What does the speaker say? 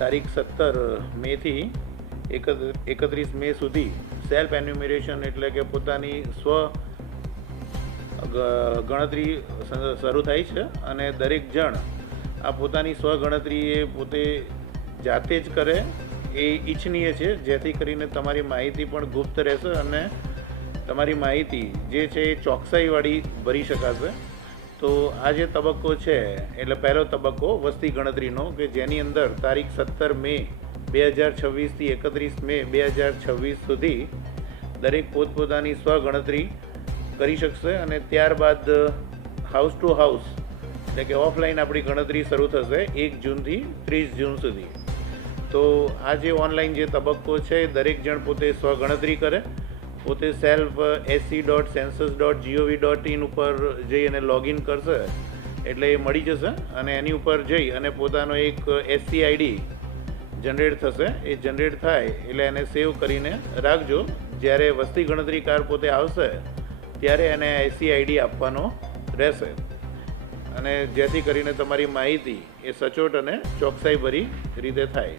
તારીખ 17 મેથી 31 મે સુધી સેલ્ફ એન્યુમરેશન એટલે કે પોતાની સ્વ ગણતરી શરૂ થાય છે અને દરેક જણ આ પોતાની સ્વ ગણતરી એ પોતે જાતે જ કરે એ ઈચ્છનીય છે, જેથી કરીને તમારી માહિતી પણ ગુપ્ત રહેશે અને તમારી માહિતી જે છે એ ચોકસાઈવાળી ભરી શકાશે. તો આ જે તબક્કો છે એટલે પહેલો તબક્કો વસ્તી ગણતરીનો કે જેની અંદર તારીખ 17 મે 2026થી 31 મે 2026 સુધી દરેક પોતપોતાની સ્વગણતરી કરી શકશે અને ત્યારબાદ હાઉસ ટુ હાઉસ એટલે કે ઓફલાઈન આપણી ગણતરી શરૂ થશે 1 જૂનથી 30 જૂન સુધી. તો આ જે ઓનલાઈન જે તબક્કો છે દરેક જણ પોતે સ્વગણતરી કરે, પોતે સેલ્ફ sc.census.gov.in ઉપર જઈ અને લોગિન કરશે એટલે એ મળી જશે અને એની ઉપર જઈ અને પોતાનો એક SCID જનરેટ થશે. એ જનરેટ થાય એટલે એને સેવ કરીને રાખજો. જ્યારે વસ્તી ગણતરીકાર પોતે આવશે ત્યારે એને SCID આપવાનો રહેશે અને જેથી કરીને તમારી માહિતી એ સચોટ અને ચોકસાઈભરી રીતે થાય.